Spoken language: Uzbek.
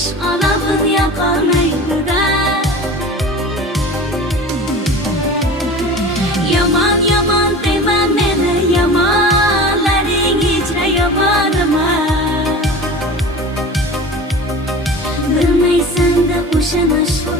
ish olabin yoqolmaydi-da. Yomon yomon dema meni, yomonlaring ichra yomonima. Bilmaysan-da o'shani shu